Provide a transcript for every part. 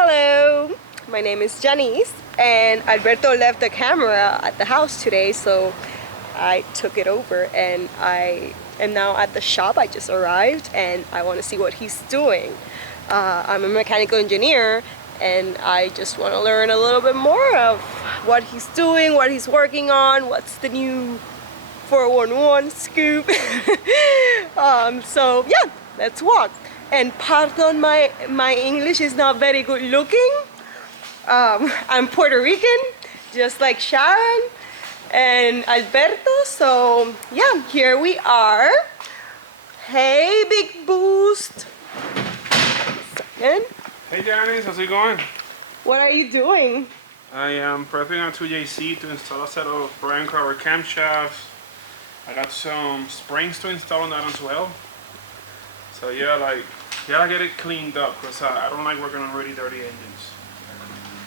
Hello, my name is Janice, and Alberto left the camera at the house today, so I took it over and I am now at the shop. I just arrived and I want to see what he's doing. I'm a mechanical engineer and I just want to learn a little bit more of what he's doing, what he's working on, what's the new 411 scoop. So yeah, let's walk. And pardon my English is not very good looking. I'm Puerto Rican, just like Sharon and Alberto. So yeah, here we are. Hey, Big Boost. Second. Hey Janice, how's it going? What are you doing? I am prepping a 2JC to install a set of brand cover camshafts. I got some springs to install on that as well. So yeah, gotta get it cleaned up because I don't like working on really dirty engines.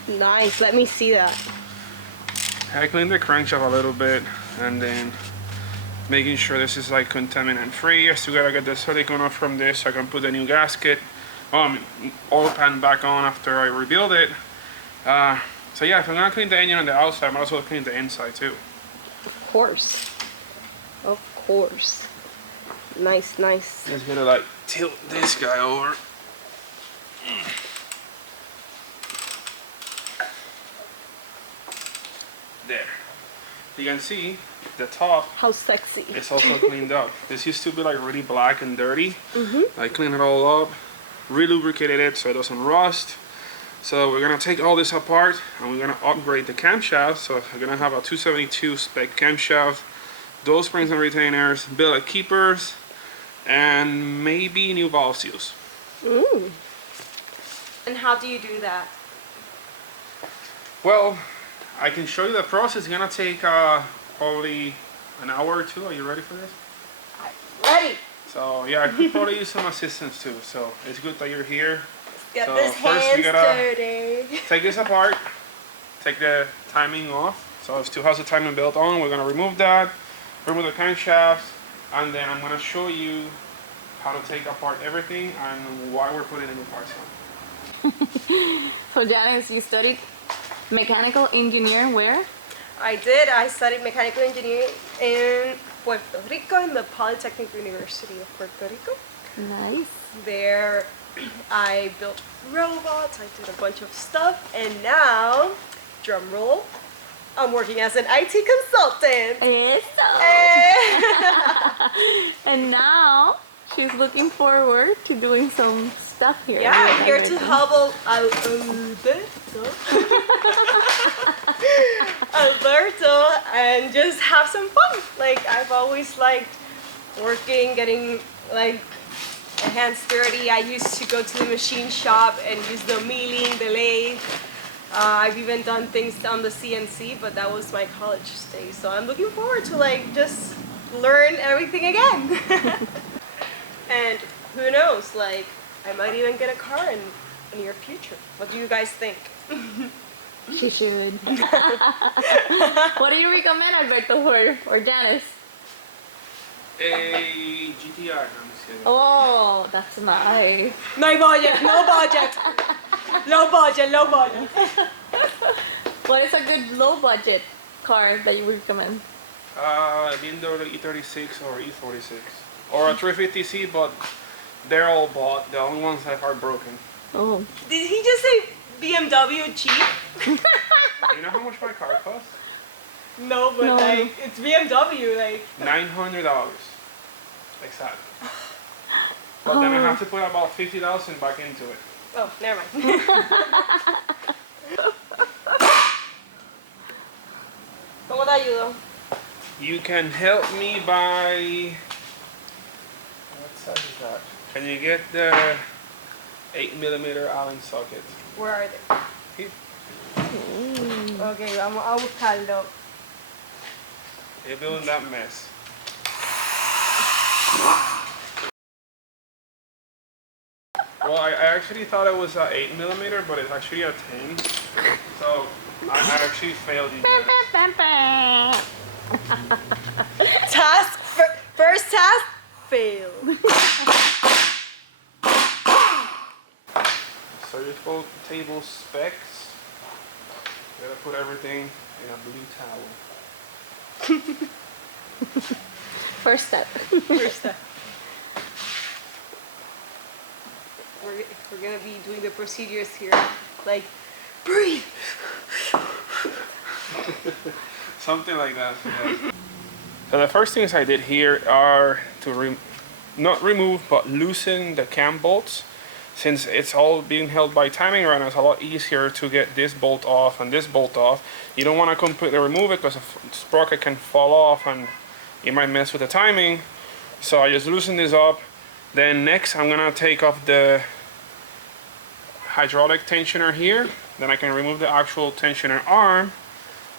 Nice, let me see that. I cleaned the crankshaft a little bit and then making sure this is like contaminant free. I still gotta get the silicone off from this so I can put the new gasket, oil pan back on after I rebuild it. So yeah, if I'm gonna clean the engine on the outside, I might as well clean the inside too. Of course. Of course. Nice, nice. Just gonna like tilt this guy over. There. You can see the top. How sexy. It's also cleaned up. This used to be like really black and dirty. I cleaned it all up, re-lubricated it so it doesn't rust. So we're gonna take all this apart and we're gonna upgrade the camshaft. So we're gonna have a 272 spec camshaft, dual springs and retainers, billet keepers, and maybe new valve seals. Ooh. And how do you do that? Well, I can show you the process. It's gonna take probably an hour or two. Are you ready for this? Ready. So yeah, I could probably use some assistance too. So it's good that you're here. Get So this first hands we gotta dirty. take this apart, take the timing off. So it still has the timing belt on. We're gonna remove that, remove the camshafts, and then I'm gonna show you how to take apart everything and why we're putting the new parts on. So Janice, you studied mechanical engineer where? I did. I studied mechanical engineering in Puerto Rico, in the Polytechnic University of Puerto Rico. Nice. There I built robots, I did a bunch of stuff, and now, drum roll, I'm working as an IT consultant. And now she's looking forward to doing some stuff here. Yeah, I'm here to help Alberto and just have some fun. Like, I've always liked working, getting like my hands dirty. I used to go to the machine shop and use the milling, the lathe. I've even done things on the CNC, but that was my college days. So I'm looking forward to like just learn everything again. And who knows, like I might even get a car in the near future. What do you guys think? She should. What do you recommend, Alberto, or Janice? A GTI. I'm just kidding. Oh, that's nice. No budget, no budget. Low budget, low budget. What is a good low budget car that you recommend? BMW E36 or E46 or a 350C, but they're all bought. The only ones that are broken. Oh. Did he just say BMW cheap? You know how much my car costs? No, but No. like it's BMW, like $900. Exactly. But then I have to put about $50,000 back into it. oh, never mind. ¿Cómo te ayudo? You can help me by... What size is that? Can you get the 8mm Allen socket? Where are they? Here. Okay, vamos a buscarlo. You're doing that mess. Well, I actually thought it was a 8mm, but it's actually a 10. So I actually failed you guys. First task, fail. surgical table specs. You gotta put everything in a blue towel. First step. First step. We're gonna be doing the procedures here, like breathe. Something like that. Yeah. So the first things I did here are to not remove but loosen the cam bolts. Since it's all being held by timing right now, it's a lot easier to get this bolt off and this bolt off. You don't want to completely remove it because the sprocket can fall off and it might mess with the timing. So I just loosen this up. Then next I'm gonna take off the hydraulic tensioner here. Then I can remove the actual tensioner arm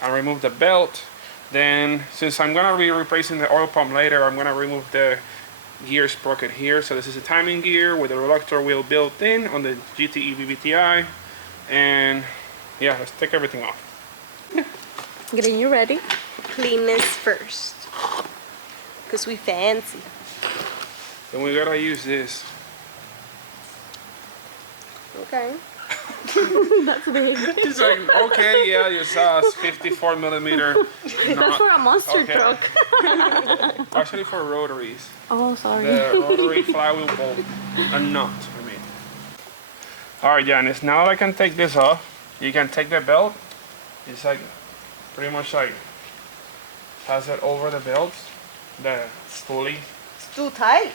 and remove the belt. Then since I'm gonna be replacing the oil pump later, I'm gonna remove the gear sprocket here. So this is a timing gear with a reluctor wheel built in on the GTE VVTi. And yeah, let's take everything off. Getting you ready. Cleanness first, because we fancy. Then we gotta use this. Okay. That's big. He's like, okay, yeah, you saw us 54 millimeter. That's for a monster okay. truck. Actually for rotaries. Oh, sorry. The rotary flywheel bolt. A nut, I mean. Alright, Janice, now that I can take this off, you can take the belt. It's like, pretty much like, pass it over the belt, the pulley. It's too tight.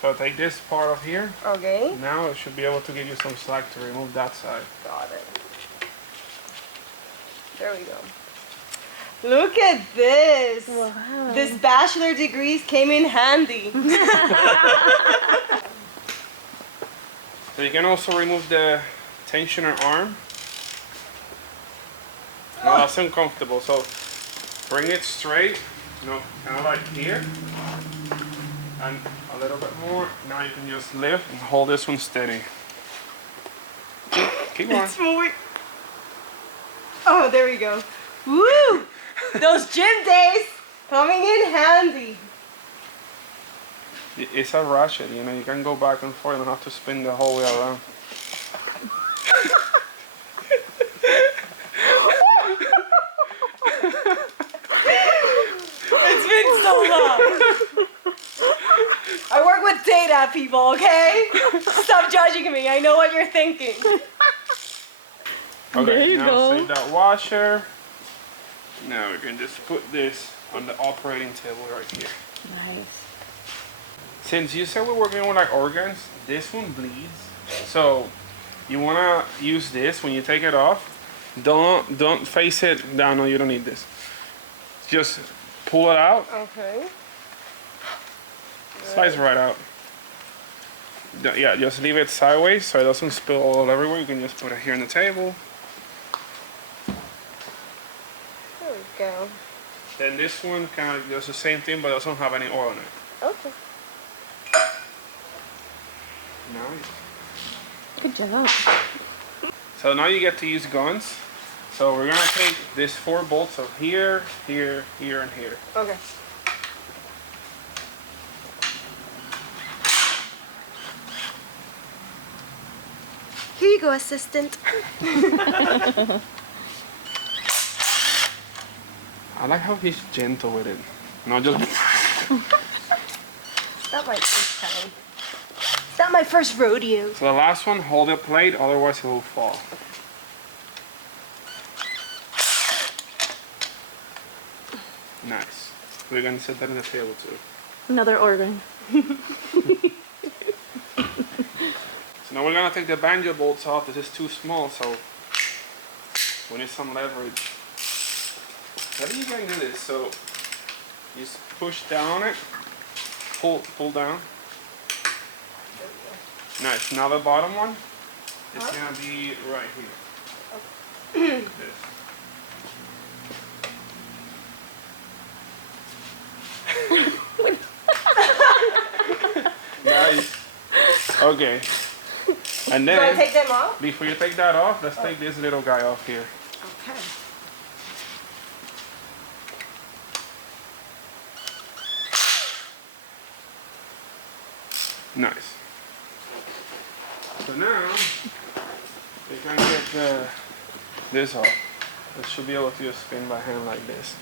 So take this part off here. Okay. Now it should be able to give you some slack to remove that side. Got it. There we go. Look at this. Wow. This bachelor degrees came in handy. So you can also remove the tensioner arm. No, that's uncomfortable. So bring it straight, kind of like here. And a little bit more. Now you can just lift and hold this one steady. Keep going. It's moving. Oh, there we go. Woo! Those gym days coming in handy. It's a ratchet, you can go back and forth and have to spin the whole way around. It's been so long. I work with data, people, okay? Stop judging me. I know what you're thinking. Okay, There you now go. save that washer. Now we can just put this on the operating table right here. Nice. Since you said we're working with like organs, this one bleeds. So you wanna use this when you take it off. Don't face it down. No, you don't need this. Just pull it out. Okay. Slides right out. Yeah, just leave it sideways so it doesn't spill all everywhere. You can just put it here on the table. There we go. Then this one kind of does the same thing, but doesn't have any oil in it. Okay. Nice. Good job. So now you get to use guns. So we're gonna take this 4 bolts of here, here, here, and here. Okay. Here you go, assistant. I like how he's gentle with it. Not just. It's not my first time. It's not my first rodeo. So the last one, hold the plate, otherwise it will fall. Nice. We're gonna set that on the table too. Another organ. So now we're gonna take the banjo bolts off. This is too small, so we need some leverage. How do you guys do this? So you just push down on it, pull down. Nice. Now the bottom one is gonna be right here. This. Nice. Okay. And Do I then, take them off? before you take that off, let's take this little guy off here. Okay. Nice. So now, can get this off. I should be able to just spin by hand like this.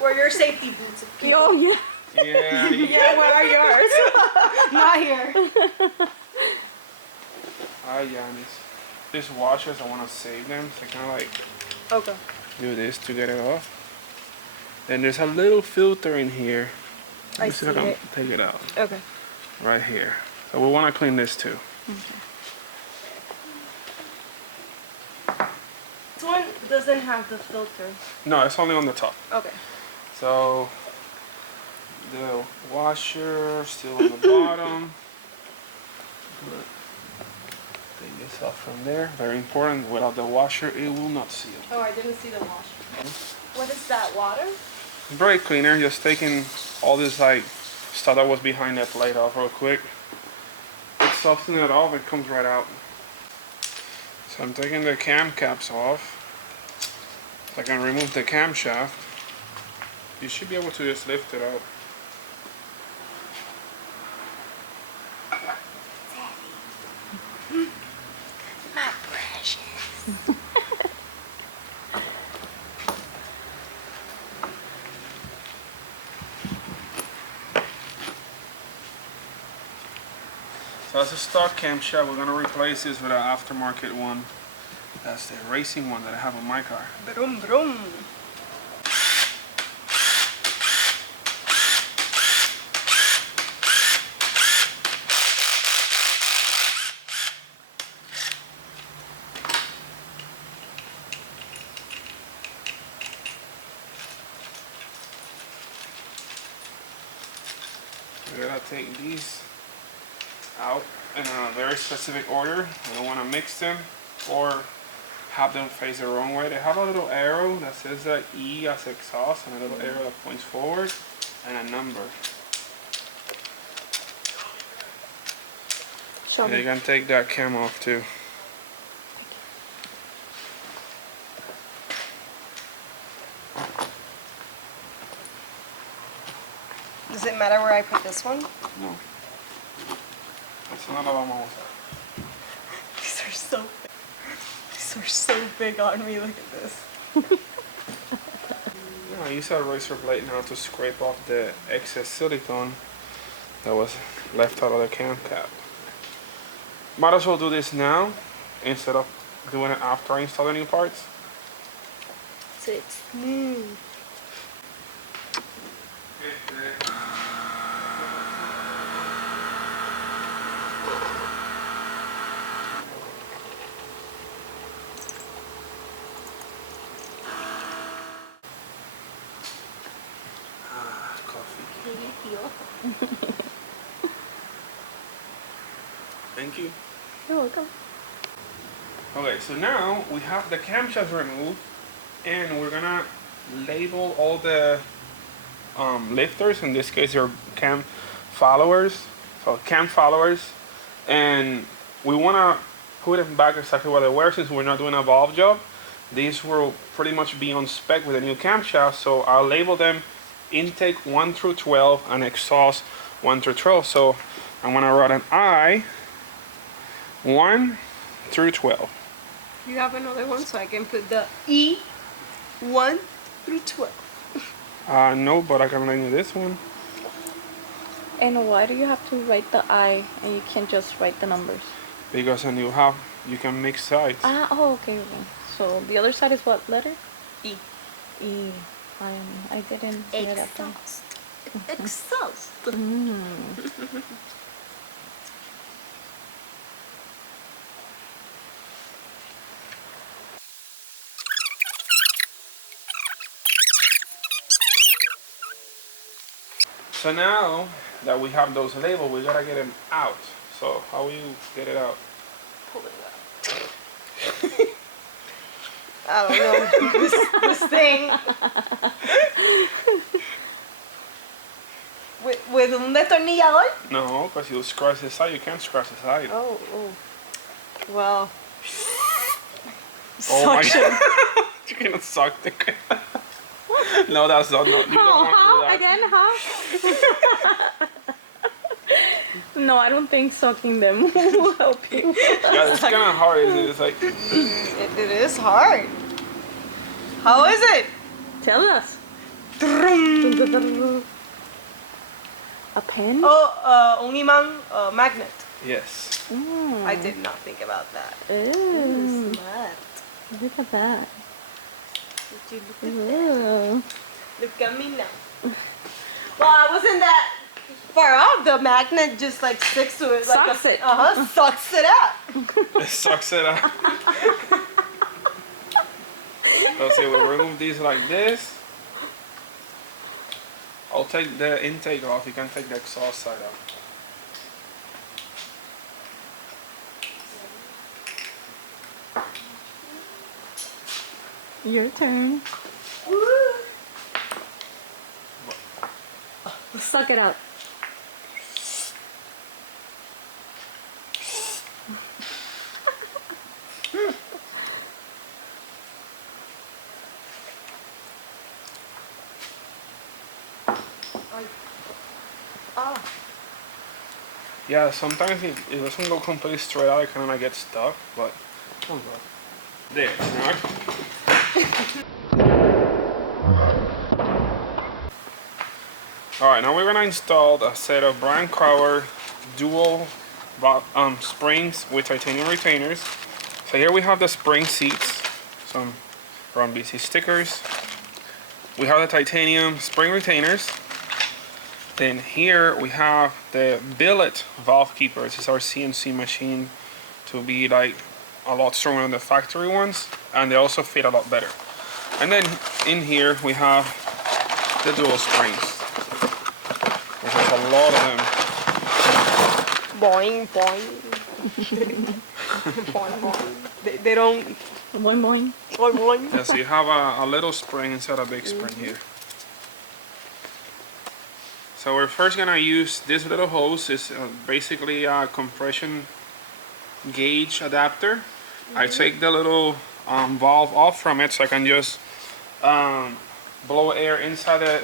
Wear your safety boots. Oh, yeah. Yeah. Yeah, where are yours? Not here. Hi, Janice. These washers, I want to save them. So I kind of like Okay. do this to get it off. Then there's a little filter in here. I Let's see if see I can it. take it out. Okay. Right here. So we want to clean this too. This one doesn't have the filter. No, it's only on the top. Okay. So the washer still on the bottom. Take this off from there. Very important. Without the washer, it will not seal. Oh, I didn't see the washer. What is that, water? Brake cleaner. Just taking all this like stuff that was behind that plate off real quick. It softens it off. It comes right out. So I'm taking the cam caps off. So I can remove the camshaft. You should be able to just lift it out. My precious. So that's a stock camshaft. We're going to replace this with an aftermarket one. That's the racing one that I have on my car. Brum brum. We're going to take these out in a very specific order. I don't want to mix them or have them face the wrong way. They have a little arrow that says that E as exhaust and a little arrow that points forward and a number. Show And you me. can take that cam off too. Does it matter where I put this one? No. It's not about my These are so big. These are so big on me. Look at this. I use a razor blade now to scrape off the excess silicone that was left out of the cam cap. Might as well do this now instead of doing it after I install the new parts. So it's smooth. Coffee. Can you feel? Thank you. You're welcome. Okay, so now we have the camshaft removed and we're gonna label all the lifters. In this case, they're cam followers. So cam followers, and we wanna put them back exactly where they were since we're not doing a valve job. These will pretty much be on spec with the new camshaft, so I'll label them intake 1 through 12 and exhaust 1 through 12. So I'm gonna write an I 1 through 12. You have another one, so I can put the E 1 through 12. No, but I can name this one. And why do you have to write the I and you can't just write the numbers? Because then you can mix sides. Ah, oh, okay, okay. So the other side is what letter? E. E. I didn't hear that one. Exhaust. So now that we have those labeled, we gotta get them out. So how will you get it out? Pull it out. I don't know. this thing. With un destornillador? No, because you scratch the side. You can't scratch the side. Oh. Well. Oh my Suction. God. You cannot suck the No, that's not. No, you don't Oh, want to do how? that. Again, how? No, I don't think sucking them will help you. Yeah, it's kind of hard, isn't it? It's like, It is hard. How is it? Tell us. A pen? Oh, ongimang magnet. yes. I did not think about that. Ooh, Smart. look at that. Would you look at that? Ooh. Look at me now. Well, I wasn't that far off. The magnet just like sticks to it. Like Sucks it. Sucks it out. It sucks it out. Let's see, we'll remove these like this. I'll take the intake off. You can take the exhaust side out. Your turn. Suck it out. Yeah, sometimes it doesn't go completely straight out. It kind of like gets stuck, but oh god. There, now. Alright, now we're gonna install a set of Brian Crower dual springs with titanium retainers. So here we have the spring seats, some Runbc stickers. We have the titanium spring retainers. Then here we have the billet valve keeper. This is our CNC machine to be like a lot stronger than the factory ones, and they also fit a lot better. And then in here we have the dual springs. There's a lot of them. Boing, boing. Boing, boing. They don't... Boing boing. Boing, boing. Yeah, so you have a little spring inside a big spring here. So we're first gonna use this little hose. It's basically a compression gauge adapter. I take the little valve off from it so I can just blow air inside the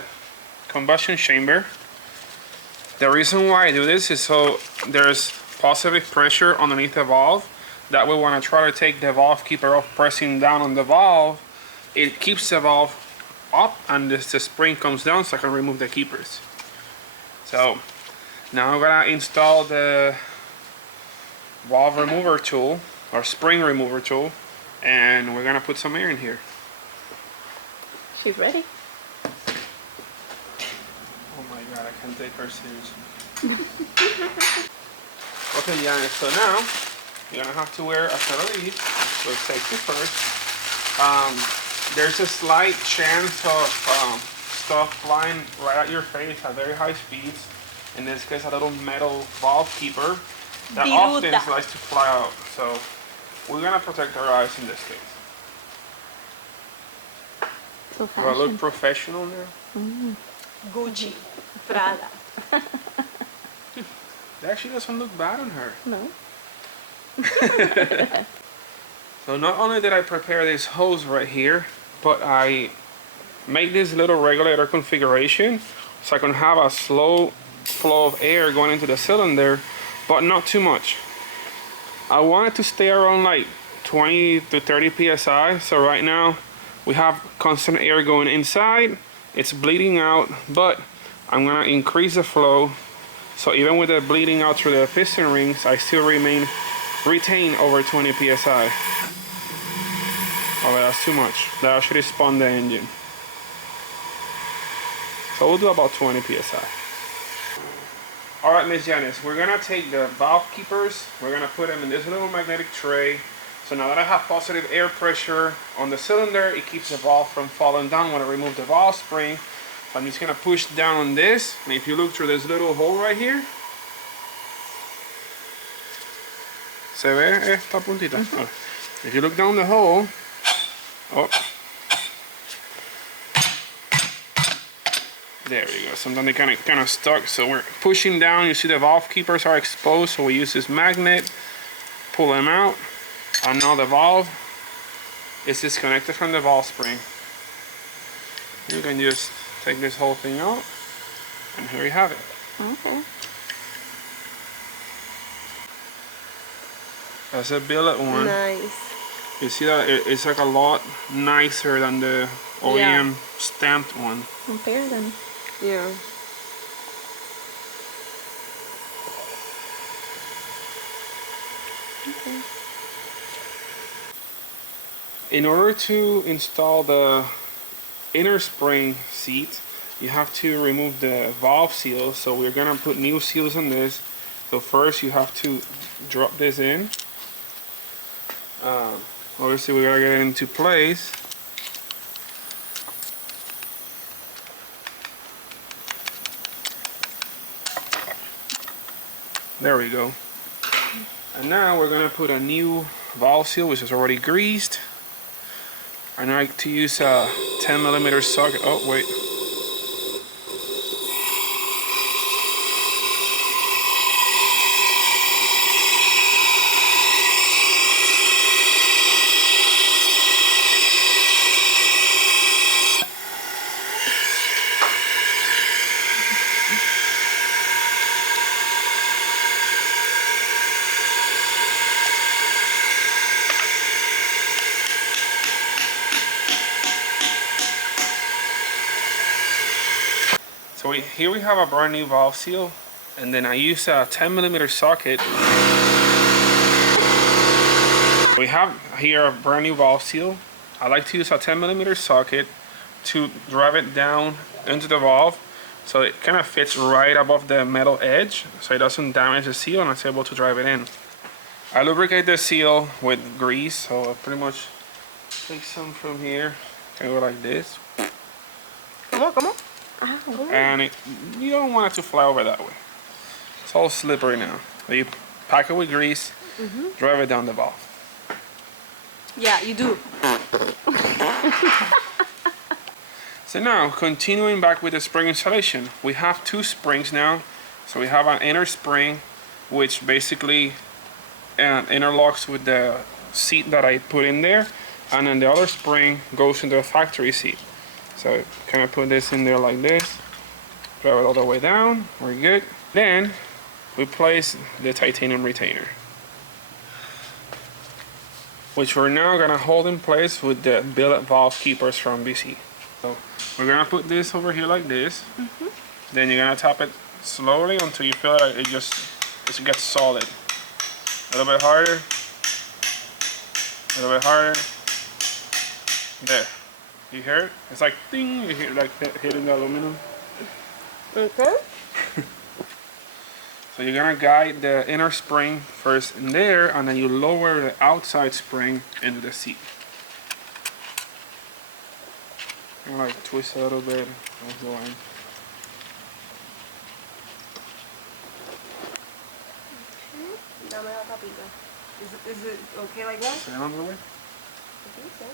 combustion chamber. The reason why I do this is so there's positive pressure underneath the valve. That way when I try to take the valve keeper off pressing down on the valve, it keeps the valve up and the spring comes down so I can remove the keepers. So now I'm gonna install the valve remover tool or spring remover tool, and we're gonna put some air in here. She's ready. Oh my god, I can't take her seriously. Okay, Janice, so now you're gonna have to wear a set of these with safety first. There's a slight chance of stuff flying right at your face at very high speeds. In this case, a little metal valve keeper that often likes to fly out. So we're gonna protect our eyes in this case. So Do I look professional now? Gucci. Prada. It actually doesn't look bad on her. No. So not only did I prepare this hose right here, but I make this little regulator configuration so I can have a slow flow of air going into the cylinder, but not too much. I want it to stay around like 20 to 30 psi. So right now we have constant air going inside, it's bleeding out, but I'm gonna increase the flow so even with the bleeding out through the piston rings, I still retain over 20 psi. Oh, that's too much. That actually spun the engine. So we'll do about 20 psi. Alright, Miss Janice, we're gonna take the valve keepers, we're gonna put them in this little magnetic tray. So now that I have positive air pressure on the cylinder, it keeps the valve from falling down when I remove the valve spring. So I'm just gonna push down on this, and if you look through this little hole right here, ¿se ve esta puntita? If you look down the hole, oh, there we go. Sometimes they kind of stuck, so we're pushing down. You see the valve keepers are exposed, so we use this magnet, pull them out, and now the valve is disconnected from the valve spring. You can just take this whole thing out, and here you have it. Okay. That's a billet one. Nice. You see that it's like a lot nicer than the OEM stamped one. Compare them. Yeah. Okay. In order to install the inner spring seat, you have to remove the valve seal. So we're gonna put new seals on this. So first you have to drop this in. Obviously we gotta get it into place. There we go. And now we're gonna put a new valve seal, which is already greased. I like to use a 10mm socket. Oh wait. So here we have a brand new valve seal, and then I use a 10mm socket. We have here a brand new valve seal. I like to use a 10mm socket to drive it down into the valve, so it kind of fits right above the metal edge, so it doesn't damage the seal, and it's able to drive it in. I lubricate the seal with grease, so I pretty much take some from here, and go like this. Come on, come on. Ow. And you don't want it to fly over that way. It's all slippery now. So you pack it with grease, drive it down the valve. Yeah, you do. So now, continuing back with the spring installation, we have two springs now. So we have an inner spring, which basically interlocks with the seat that I put in there, and then the other spring goes into the factory seat. So kind of put this in there like this, drive it all the way down, we're good. Then we place the titanium retainer, which we're now gonna hold in place with the billet valve keepers from BC. So we're gonna put this over here like this. Then you're gonna tap it slowly until you feel like it gets solid. A little bit harder, a little bit harder. There. You hear it? It's like ding, you hear it like hitting the aluminum. Okay. So you're gonna guide the inner spring first in there, and then you lower the outside spring into the seat. And like twist a little bit. That's going. Dame la tapita. Is it okay like that? Stay on the way? I think so.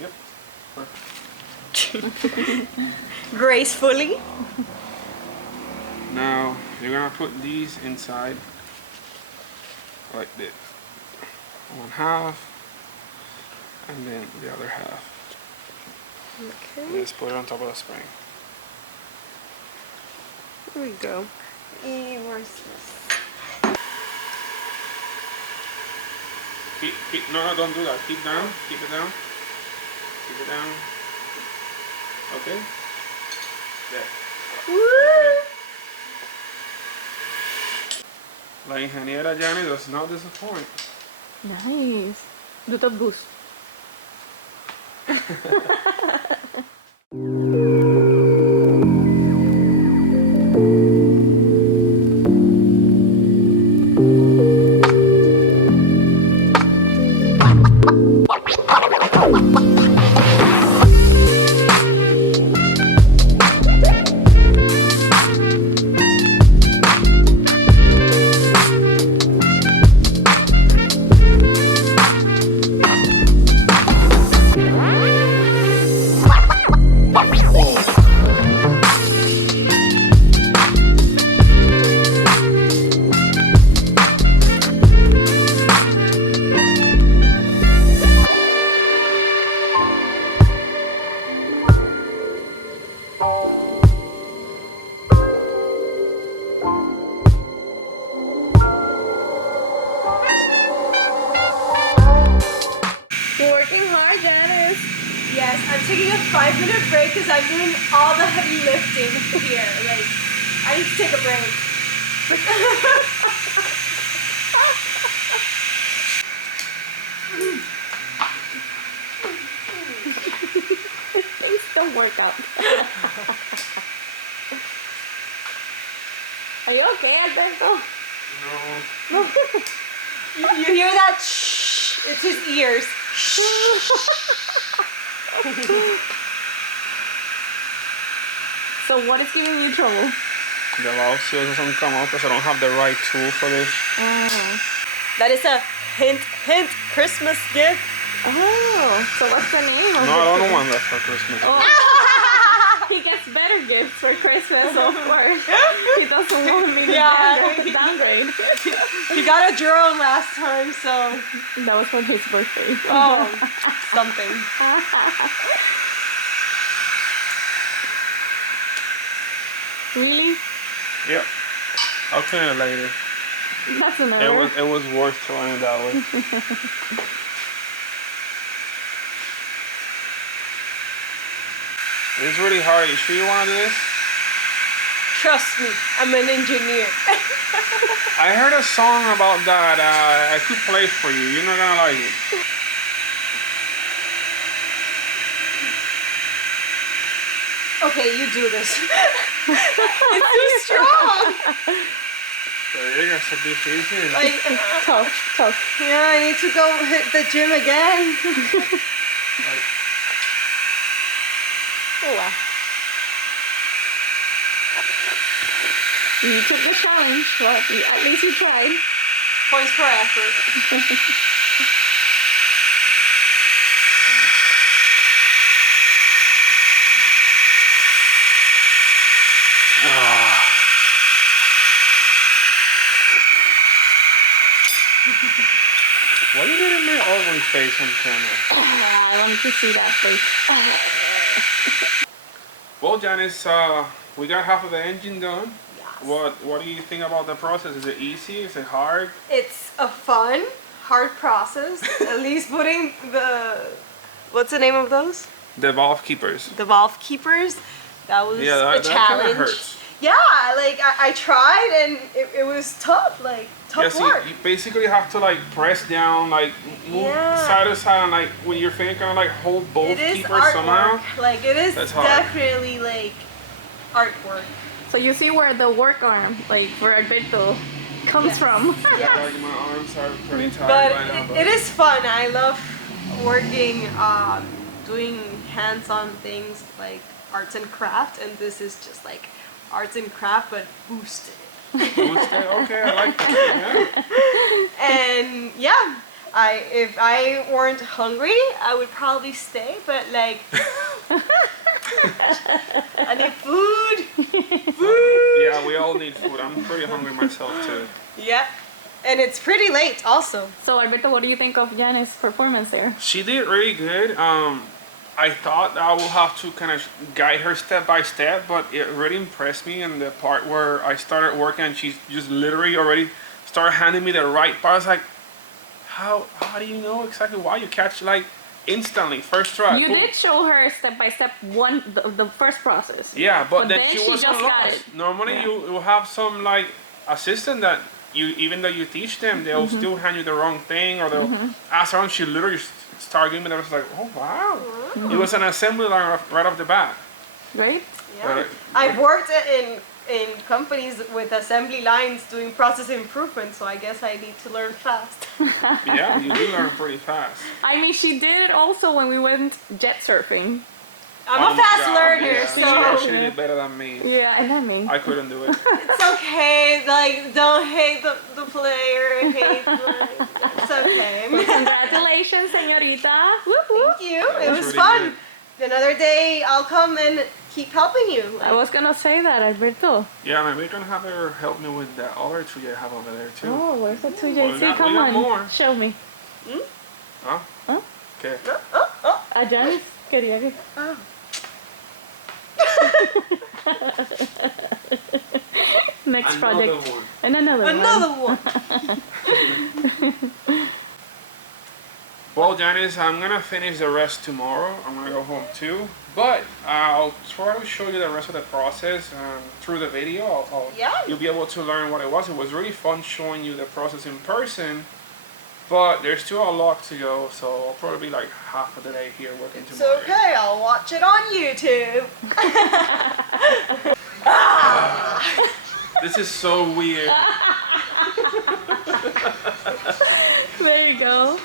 Yep. Gracefully. Now you're gonna put these inside like this. One half, and then the other half. Okay. Just put it on top of the spring. Here we go. Where's this? No, don't do that. Keep down. Keep it down. Keep it down. Okay. There. Woo! La ingeniera Janice does not disappoint. Nice. Do the boost. taking a 5-minute break because I'm doing all the heavy lifting here. Like, I need to take a break. Things don't work out. Are you okay, Alberto? No. You hear that? Shh. It's his ears. So what is giving you trouble? The valve seal doesn't come out because I don't have the right tool for this. Oh. That is a hint Christmas gift. Oh. So what's the name of No, I the don't want that for Christmas. Oh. He gets better gifts for Christmas, of course. He doesn't want me to downgrade. He got a drone last time, so That was for his birthday. oh, something. Really? Yep. I'll clean it later. That's another. It was worth trying it that way. It's really hard. You sure you want to do this? Trust me, I'm an engineer. I heard a song about that. I could play for you. You're not gonna like it. Okay, you do this. It's too strong. You're so difícil. Like, Tough. yeah, I need to go hit the gym again. Oh wow. You took the challenge. Well, at least you tried. Points for effort. Why are you getting my ugly face on camera? I wanted to see that face. Well, Janice, we got half of the engine done. Yes. What do you think about the process? Is it easy? Is it hard? It's a fun, hard process. At least putting what's the name of those? The valve keepers. The valve keepers. That was Yeah, a that kind challenge. of hurts. Yeah, like I tried and it was tough. Like tough work. You basically have to like press down, like move side to side, and like with your finger kind of like hold both It is keepers artwork. somehow. Like it is That's hard. definitely like artwork. So you see where the work arm, like where Alberto comes from. Yes. Like my arms are pretty tired But right now. it is fun. I love working, doing hands-on things like arts and craft, and this is just like arts and craft but boosted. Okay, I like that. And yeah, if I weren't hungry, I would probably stay. But like, I need food. Yeah, we all need food. I'm pretty hungry myself too. Yeah, and it's pretty late also. So Alberto, what do you think of Janice's performance there? She did really good. I thought I would have to kind of guide her step by step, but it really impressed me in the part where I started working and she just literally already started handing me the right part. I was like, how do you know exactly why you catch like instantly, first try? You did show her step by step the first process. Yeah, but then she she was just got lost. it. Normally Yeah. you have some like assistant that even though you teach them, they'll still hand you the wrong thing or they'll ask around. She literally started giving me that. I was like, oh wow. It was an assembly line right off the bat. Right? Yeah, I've worked in companies with assembly lines doing process improvement, so I guess I need to learn fast. Yeah, you do learn pretty fast. I mean, she did it also when we went jet surfing. I'm Oh a my fast God, learner, yeah. so She actually did better than me. Yeah, and I mean. I couldn't do it. it's okay. Like, don't hate the player, hate the... It's okay. Congratulations, señorita. Whoop, whoop. Thank you. It was really fun. Another day, I'll come and keep helping you. I was gonna say that, Alberto. Yeah, maybe we can have her help me with the other two you have over there too. Oh, where's the 2JC? Well, we got Come on, more. show me. Huh? Huh? Okay. A Janice quería que... Oh. Next Another project. one. And another one. Another one. Well, Janice, I'm gonna finish the rest tomorrow. I'm gonna go home too. But I'll try to show you the rest of the process through the video. You'll be able to learn what it was. It was really fun showing you the process in person. But there's still a lot to go, so I'll probably be like half of the day here working tomorrow. It's okay, I'll watch it on YouTube. This is so weird. There you go.